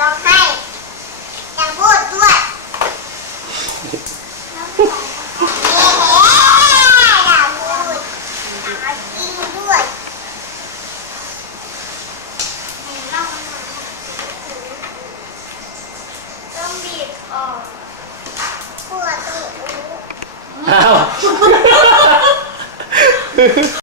ร้องไห้จะพูดด้วยเย้อย่าพูดหากินด้วยต้องบีบออกปวดตัอ้าว